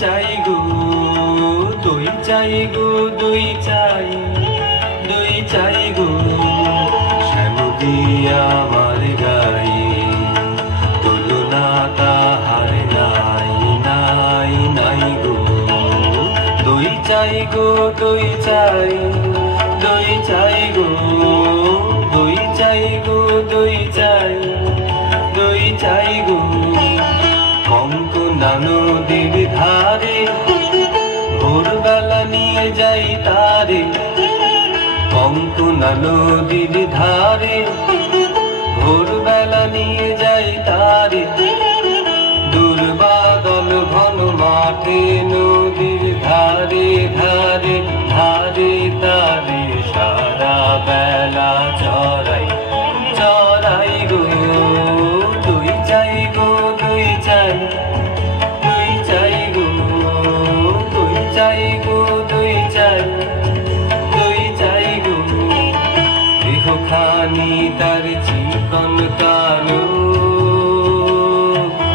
চাই গো দই চাই গো দই চাই দই চাই গো শ্যামলি আমার গাই তুলনা তাহার নাই নাই নাই গো দই চাই গো দই চাই দই চাই গো দই চাই গো দই চাই দই চাই গো কঙ্কনা নদীর ধারে ভোরবেলা নিয়ে যাই তারে কঙ্কনা নদীর ধারে ভোরবেলা নিয়ে যাই তারে দুর্বাদল ঘন মাঠে নদীর ধারে ধারে ধারে তারে সারা বেলা চড়াই চড়াই গো দই চাই গো দই চাই দই চাই গো দই চাই গো দই চাই দই চাই গো দেহখানি তার চিকন কালো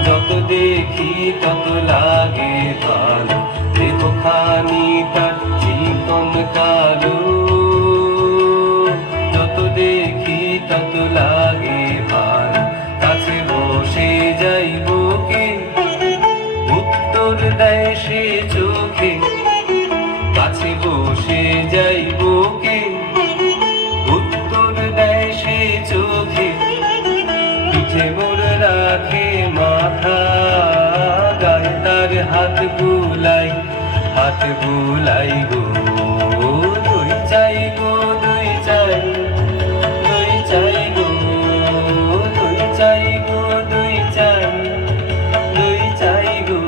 যত দেখি তত লাগে ভালো দেহখানি তার চিকন কালো যত দেখি তত লাগে ভালো কাছে বসে যাইব কে উত্তর দেয় সে চোখে কাছে বসে যাইব কে উত্তর দেয় সে চোখে পিঠে মোর রাখে মাথা গায়ে তার হাত বুলাই গো দই চাই গো দই চাই দই চাই গো দই চাই গো দই চাই দই চাই গো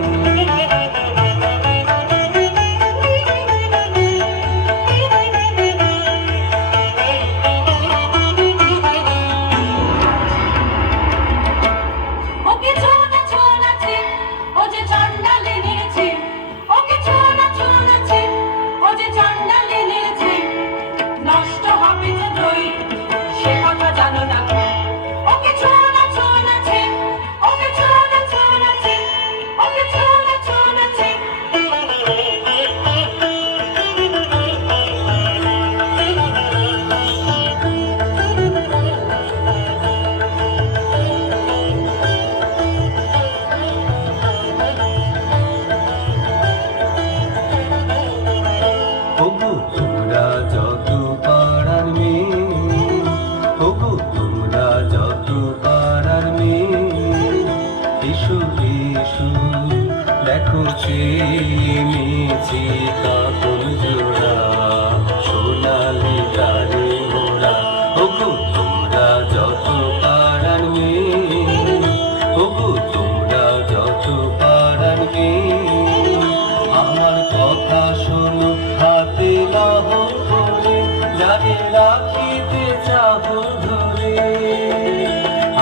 যারে রাখিতে চাহ ধরে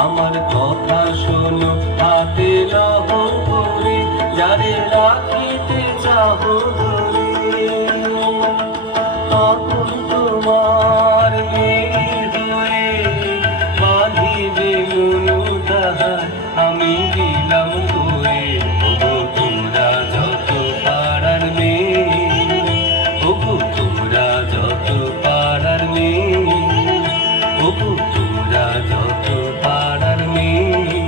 আমার কথা শোনো হাতে লহ করে যারে রাখিতে চাহ ধরে তখন তোমার হয়ে বাঁধিবে মনু তাহার আমি দিলাম করে ওগো তোমরা যত পাড়ার মেয়ে ওগো তোমরা যত পাড়ার মেয়ে ওগো তোমরা যত পাড়ার মেয়ে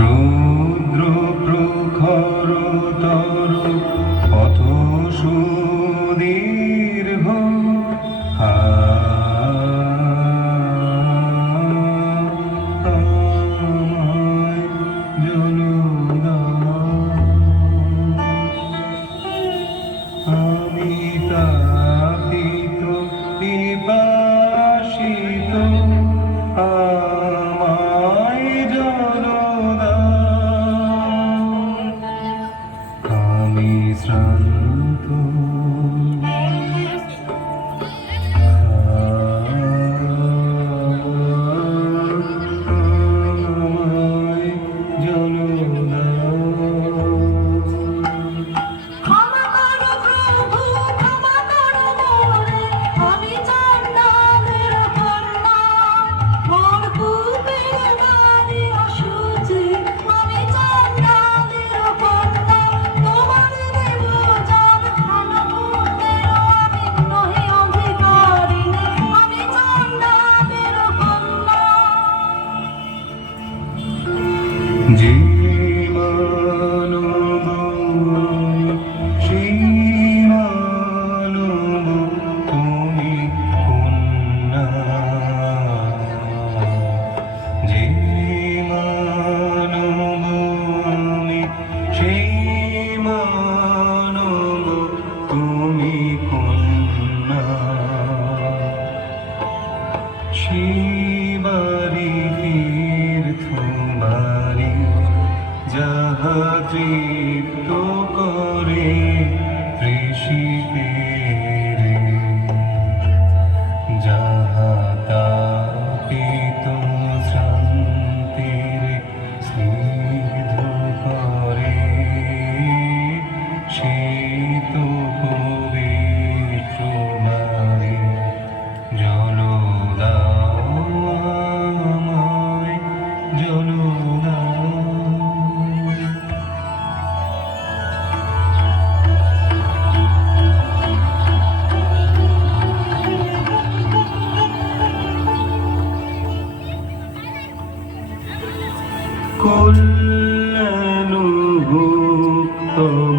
রৌদ্র প্রখর তর পথ সুদীর্ঘ জল যাহা তৃপ্ত করে তৃষিতের, যাহা তাপিত শ্রান্তির স্নিগ্ধ করে শীত পবিত্র নারী, জল দাও আমায়, জল দাও। কল্যাণ হোক তব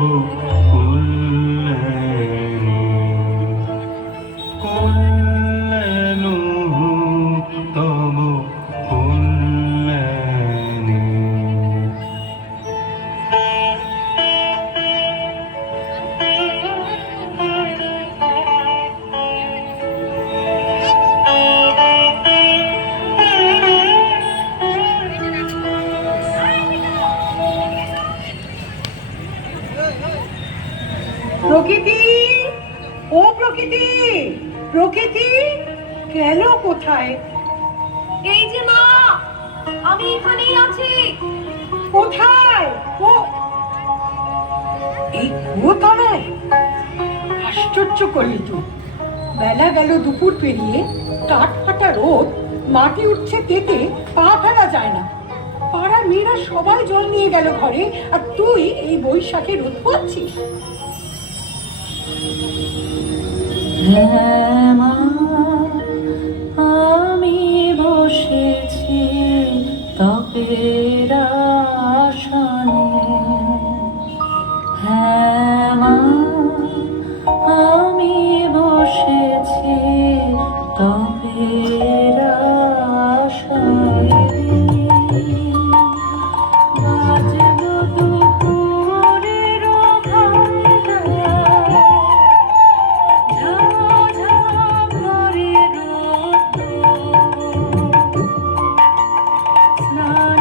কল্যাণী, কল্যাণ হোক তব কল্যাণী। প্রকৃতি, ও প্রকৃতি, প্রকৃতি গেল কোথায়? এই যে মা, আমি এখানেই আছি। কোথায় ও? এই কুয়োতলায়? আশ্চর্য করলি তো, বেলা গেল দুপুর পেরিয়ে, কাঠ ফাটা রোদ, মাটি উঠছে তেতে, পা ফেলা যায় না। পাড়ার মেয়েরা সবাই জল নিয়ে গেল ঘরে, আর তুই এই বৈশাখে রোদ পাচ্ছিস। হ্যাঁ মা, আমি বসেছি তপের আসনে। হ্যাঁ মা, আমি বসেছি তপের আসনে। বাজলো দুপুরের ঘণ্টা, স্নান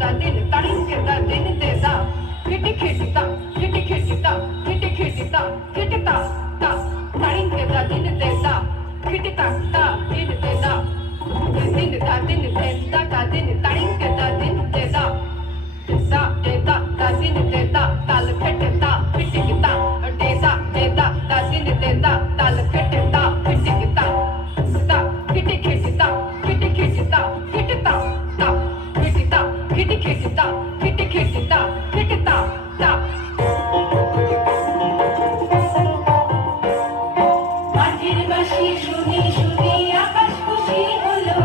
da din tarin ke da din de da khiti khiti ta khiti khiti ta khiti khiti ta khiti ta ta tarin ke da din de da khiti ta ta din de da din da din de da da din tarin ke da din de da da din de da tal khiti ta khiti ta de da din de da tal khiti ta khiti ta ta khiti khiti ta khiti khiti ta khiti ta ta khiti ta khiti khiti ta khiti khiti ta khiti ta ta মাটির বাঁশি শুনি শুনি আকাশ খুশি হলো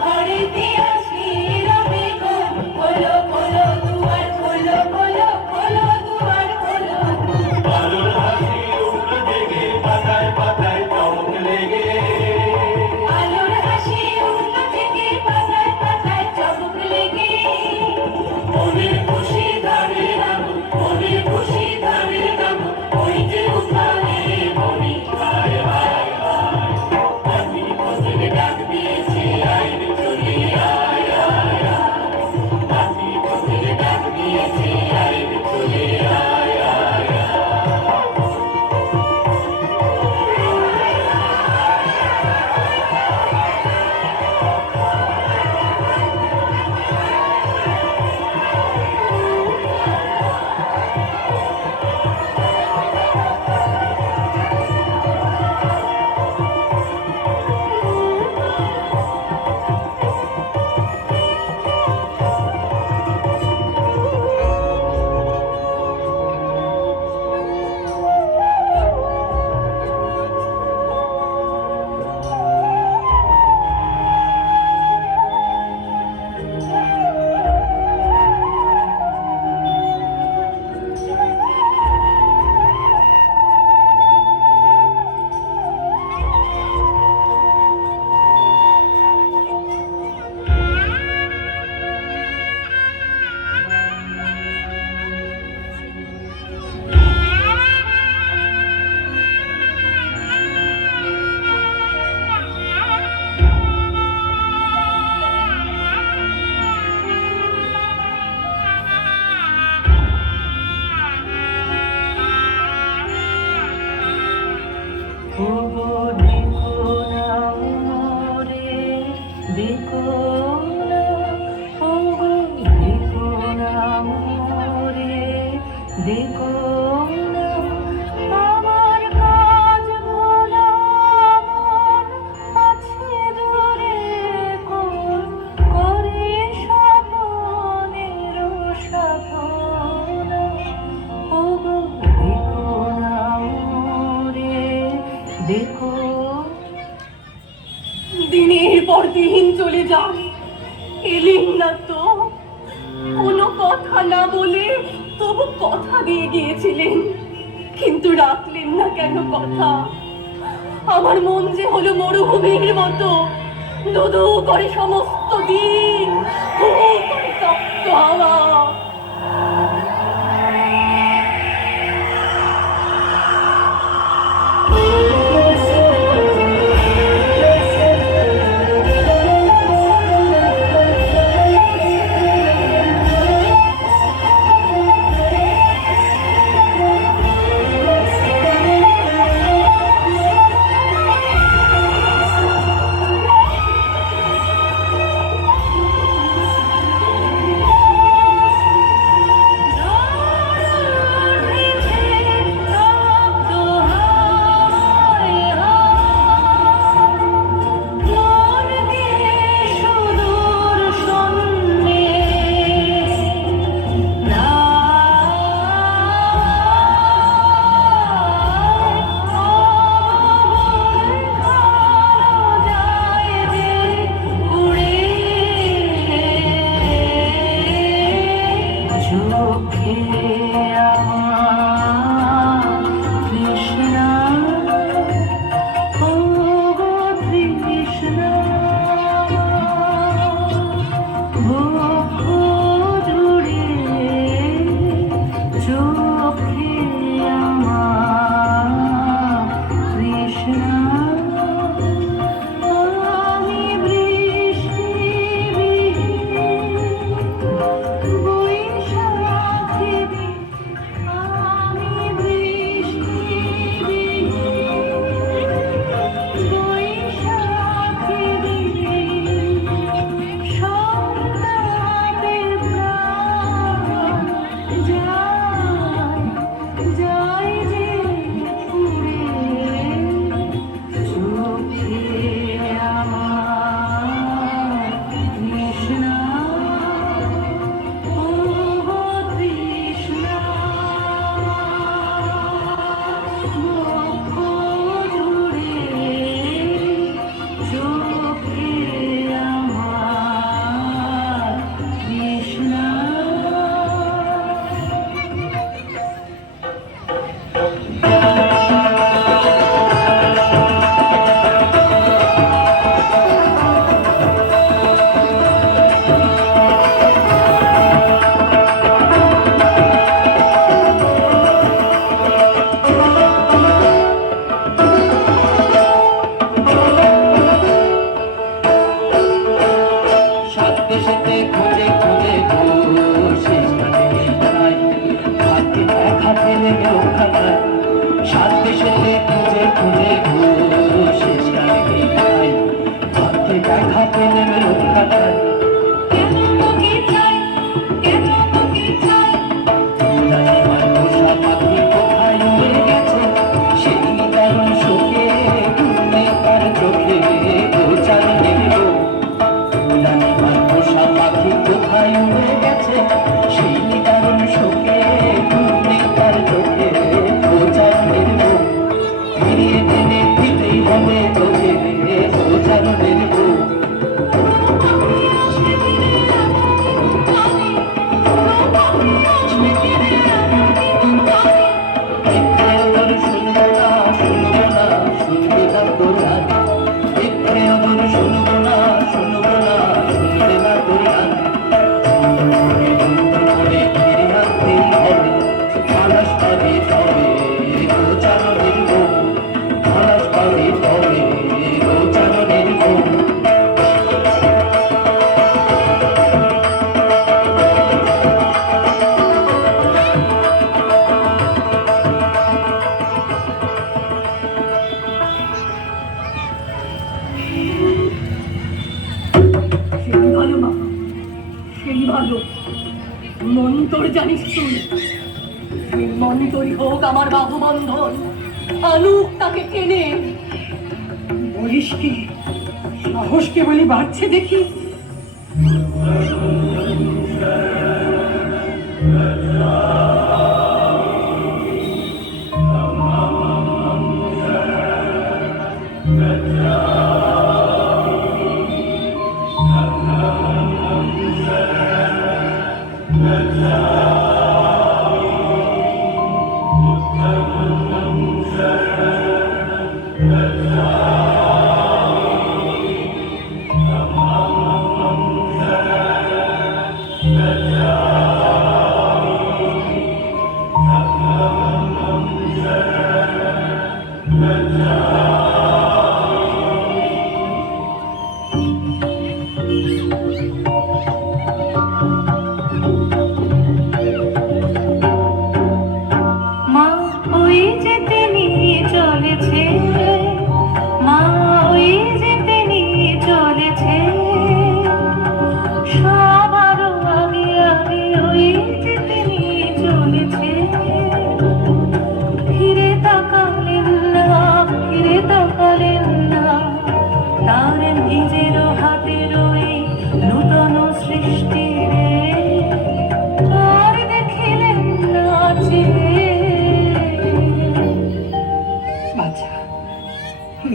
ঘরেতে আসি রবে গো খোলো খোলো দুয়ার খোলো খোলো খোলো দুয়ার খোলো আলোর হাসি উঠল জেগে পাতায় পাতায় চমক লেগে আলোর হাসি উঠল থেকে পাতায় পাতায় চমক লেগে মনের খুশি ধারে নামো মনের খুশি ধারে নামো ওই যে উঠানে মনি হায় হায় হায় আমি পথের ডাক দিয়েছি আইন চলে আয় আয় আয় আমি পথের ডাক দিয়েছি আইন চলে আয় আয় ওগো দেখো না মোরে দেখো না ওগো দেখো না মোরে দেখো না আমার কাজ ভোলা মন আছে দূরে কোন করে স্বপনের সাধনা ওগো দেখো না মোরে দেখো দিনের পর দিন চলে যায় এলেন না তো কোনো কথা না বলে তবু কথা দিয়ে গিয়েছিলেন কিন্তু রাখলেন না কেন কথা আমার মন যে হলো মরুভূমির মতো দুদু করে সমস্ত দিন হু হু করে তপ্ত হাওয়া রক্ষা পায় সাত দেশেতে খুঁজে খুঁজে শেষ কালে খাই ভাগ্যে দেখা পেলেন রক্ষা পায় রানীমার পোষা পাখি কোথায় উড়ে গেছে সেই নিদারুণ শোকে ঘুমে তার চোখে গোচারণের রোগ রানীমার পোষা পাখি কোথায় উড়ে গেছে সেই নিদারুণ শোকে ঘুমে তার চোখে গোচারণের রোগ ফিরিয়ে টেনে দিতেই হবে তোকে গোচারণের রোগ সেই ভালো মা, সেই ভালো মন্তর জানিস তুই, সেই মন্তরই হোক আমার বাহুবন্ধন, আনুক তাকে টেনে। বলিস কি, সাহস কে বলি বাড়ছে দেখি।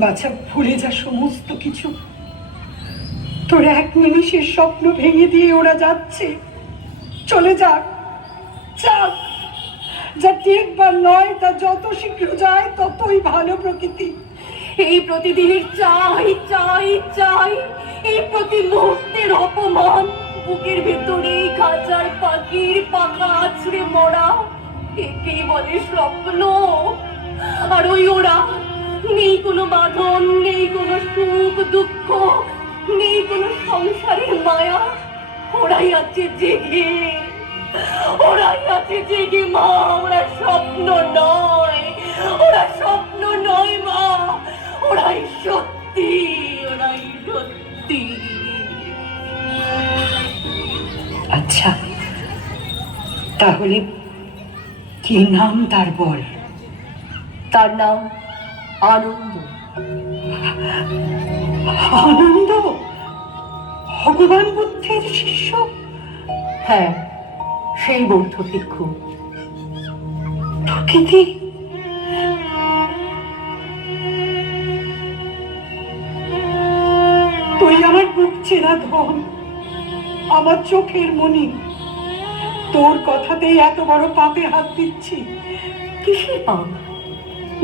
বাছা, ভুলে যা সমস্ত কিছু। তোর এক নিমিষের স্বপ্ন ভেঙে দিয়ে ওরা যাচ্ছে। চলে যাক, যাক, যা একবার নয় তা যত শীঘ্র যায় ততই ভালো। প্রকৃতি এই প্রতিদিনের চাই চাই চাই, এই প্রতি মুহূর্তের অপমান, বুকের ভেতরে খাঁচায় পাখির পাখা আছড়ে মরা, একেই বলে স্বপ্ন। আর ওই ওরা, নেই কোনো বাঁধন, নেই কোনো সুখ দুঃখ, নেই কোনো সংসারের মায়া, ওরাই আছে জেগে, ওরাই আছে জেগে মা। ওরা স্বপ্ন নয়, ওরা স্বপ্ন নয় মা, ওরাই সত্যি, ওরাই সত্যি। আচ্ছা, তাহলে কি নাম তার বল? তার নাম আনন্দ। আনন্দ ভগবান বুদ্ধের শিষ্য? হ্যাঁ, সেই বৌদ্ধ ভিক্ষু। প্রকৃতি তুই আমার বুক চেনা ধন, আমার চোখের মনি। তোর কথাতেই এত বড় পাপে হাত দিচ্ছি। কিসের পাপ?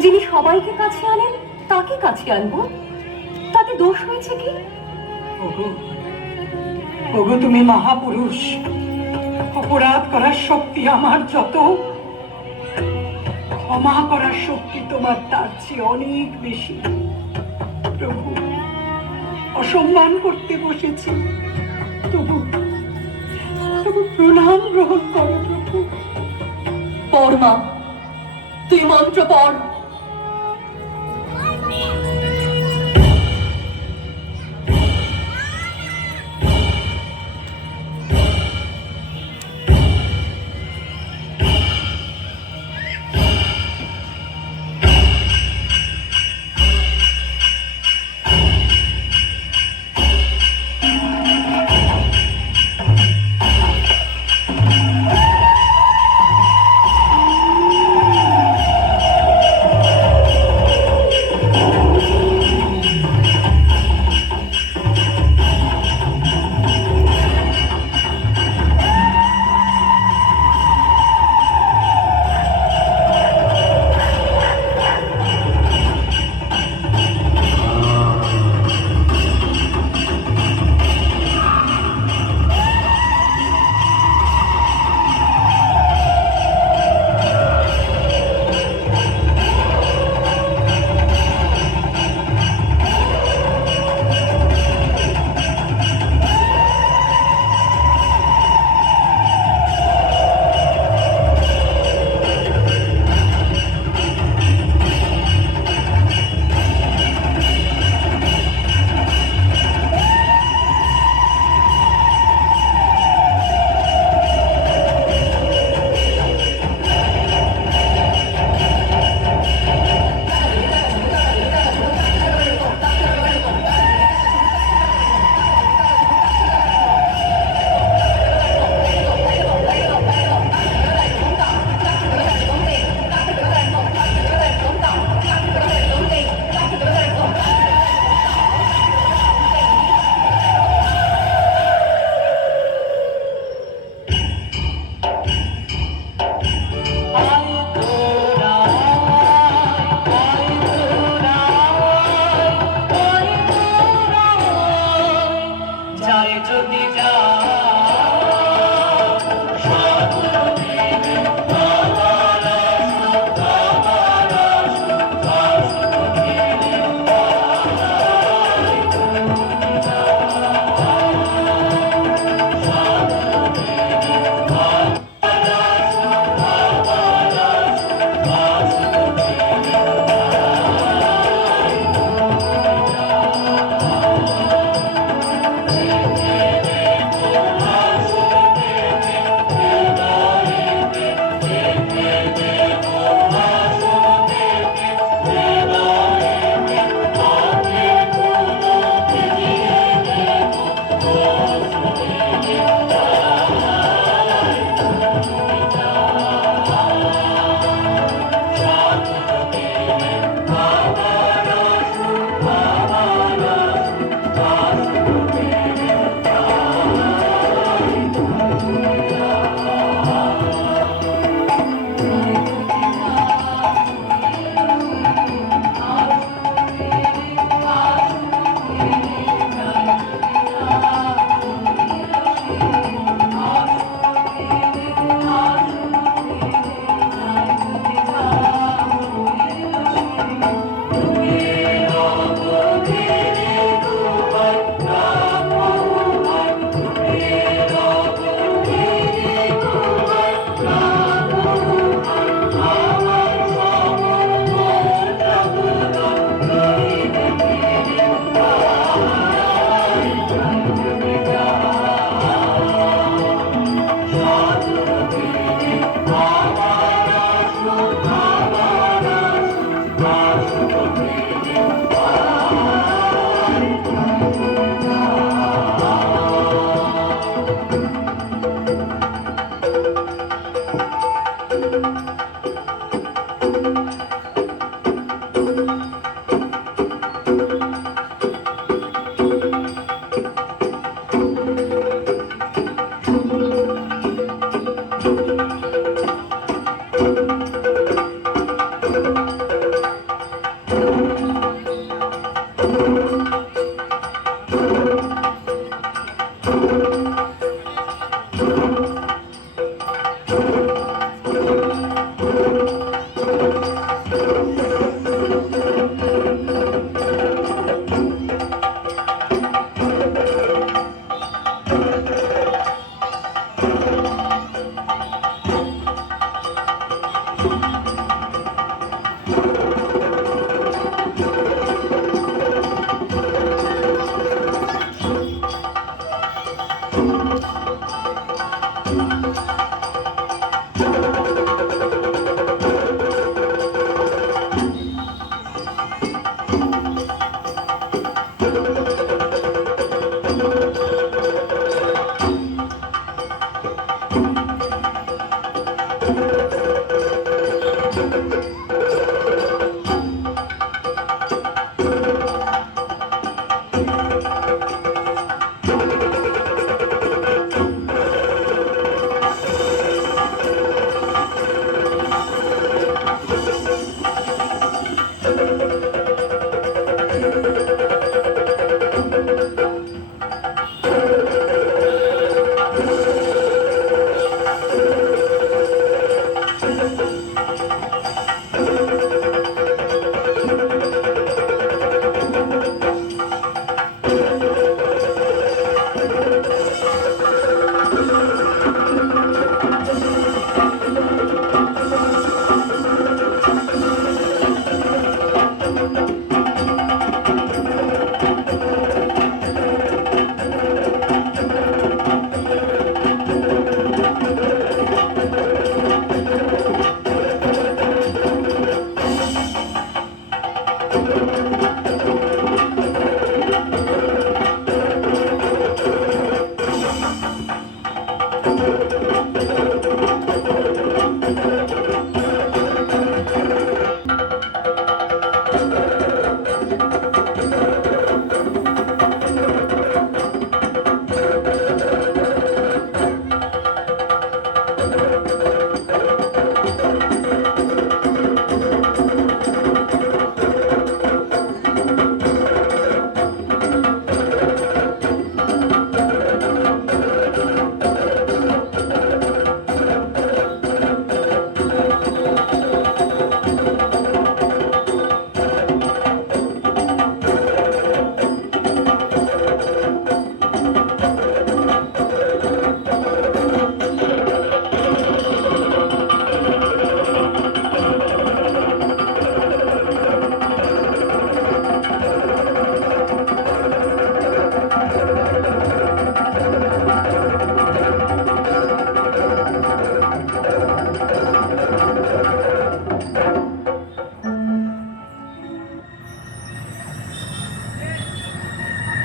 যিনি সবাইকে কাছে আনেন তাকে কাছে আনবো, তাতে দোষ হয়েছে কি? ওগো তুমি মহাপুরুষ, অপরাধ করার শক্তি আমার যত, ক্ষমা করার শক্তি তোমার তার চেয়ে অনেক বেশি। প্রভু, অসম্মান করতে বসেছি, তবু প্রণাম গ্রহণ করো প্রভু। পরমা, তুই মন্ত্র পড়।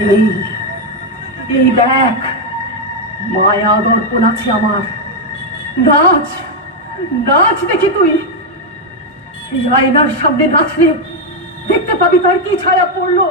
এই এই দেখ, মায়া দর্পণ আছে আমার। নাচ, নাচ দেখি তুই। এই আয়নার সামনে নাচলে দেখতে পাবি তার কি ছায়া পড়লো।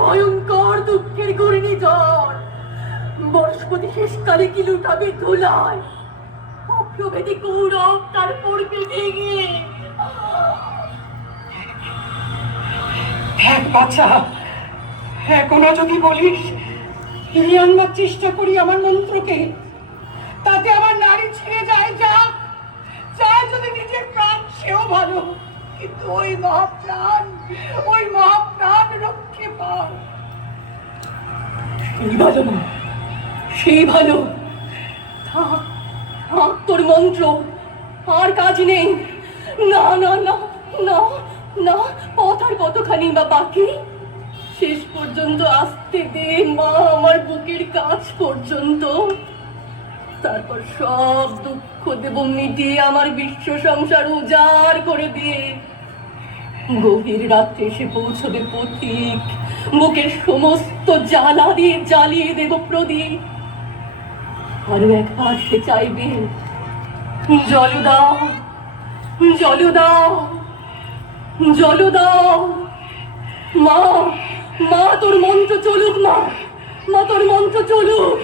ভয়ঙ্কর দুঃখের ঘূর্ণিঝড় বনস্পতি শেষকালে কি লুটাবে ধুলায়, অপ্রভেদী গৌরব তার পড়বে ভেঙে। এক বাচ্চা, এখনো যদি বলিস ফিরিয়ে আনবার চেষ্টা করি আমার মন্ত্রকে, তাতে আমার নারী ছেড়ে যায়, যাক চায় যদি নিজের প্রাণ সেও ভালো, কিন্তু ওই মহাপ্রাণ রক্ষে পাও। সেই ভালো না, সেই ভালো। থাক থাক তোর মন্ত্র, আর কাজ নেই। না না না না না, পথ আর কতখানি বা বাকি, শেষ পর্যন্ত আসতে দে মা আমার বুকের কাছ পর্যন্ত। তারপর সব দুঃখ দেব মিটিয়ে, আমার বিশ্ব সংসার উজাড় করে দিয়ে গভীর রাত্রে এসে পৌঁছবে পথিক, বুকের সমস্ত জ্বালা দিয়ে জ্বালিয়ে দেব প্রদীপ। আরো একবার সে চাইবে, জল দাও জল দাও জল দাও। মা মা তোর মন্ত্র চলুক, মা মা তোর মন্ত্র চলুক।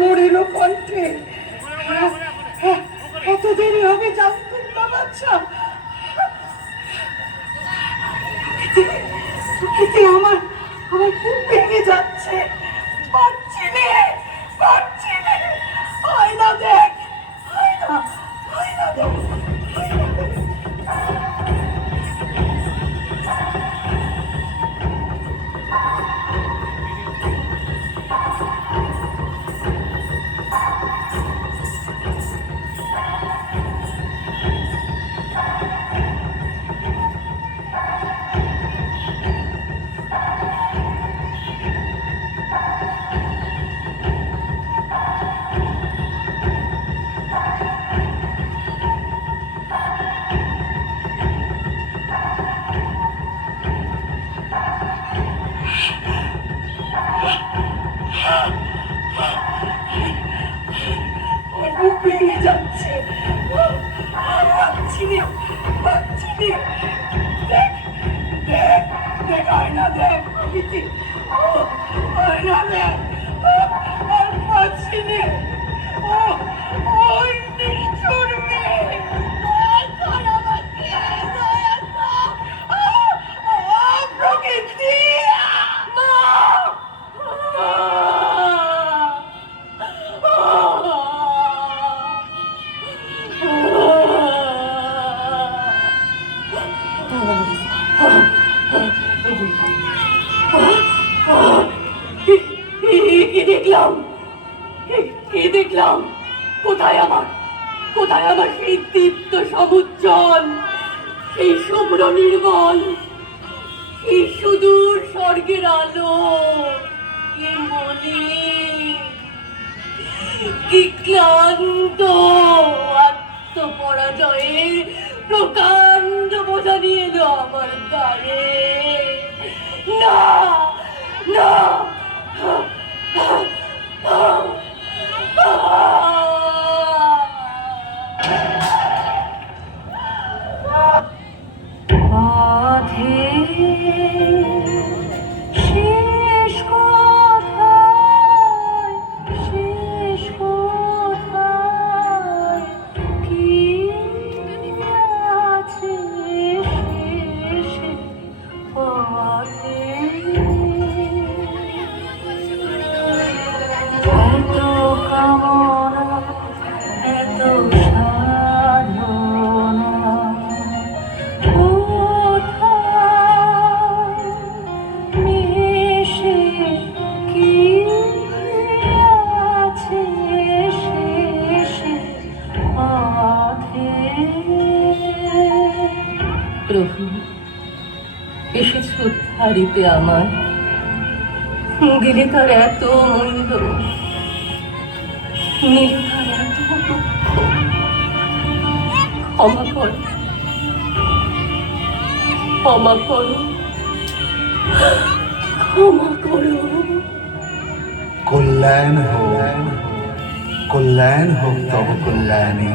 মরেল কণ্ঠে। এত দেরি হবে জানতুম না বাচ্চা। এতে আমার আমার খুব ভেঙে যাচ্ছে, পারছি নে, পারছি নে। আয়না দেখ, আয়না, আয়না দেখ, আয়না দেখ। খুব ভেঙে যাচ্ছে, পারছি নে, পারছি নে। দেখ, দেখ, দেখ, আয়না দেখ, প্রকৃতি, আয়না দেখ। আর পারছি নে। ওই নিষ্ঠুর মেয়ে, দয়া কর আমাকে, দয়া কর। প্রকৃতি, মা! কি দেখলাম, কি দেখলাম? কোথায় আমার, কোথায় আমার সেই দীপ্ত সমুজ্জ্বল, সেই শুভ্র নির্মল, সেই সুদূর স্বর্গের আলো? কি বলি, কি ক্লান্ত আত্মপরাজয়ের প্রকাণ্ড বোঝা নিয়ে এলো আমার দ্বারে। না, না, আধে শেষ কোথায়, শেষ কোথায়, কি আছে শেষে পথে? এত কামনা, এত সাধনা, কোথায় মিশে কি আছে শেষে পথে? প্রভু, এসেছ উদ্ধারিতে আমার, দিলে তার এত মূল্য, নিলে তার এত দুঃখ। ক্ষমা করো, ক্ষমা করো, ক্ষমা করো। কল্যাণ হোক, কল্যাণ হোক তব কল্যাণী।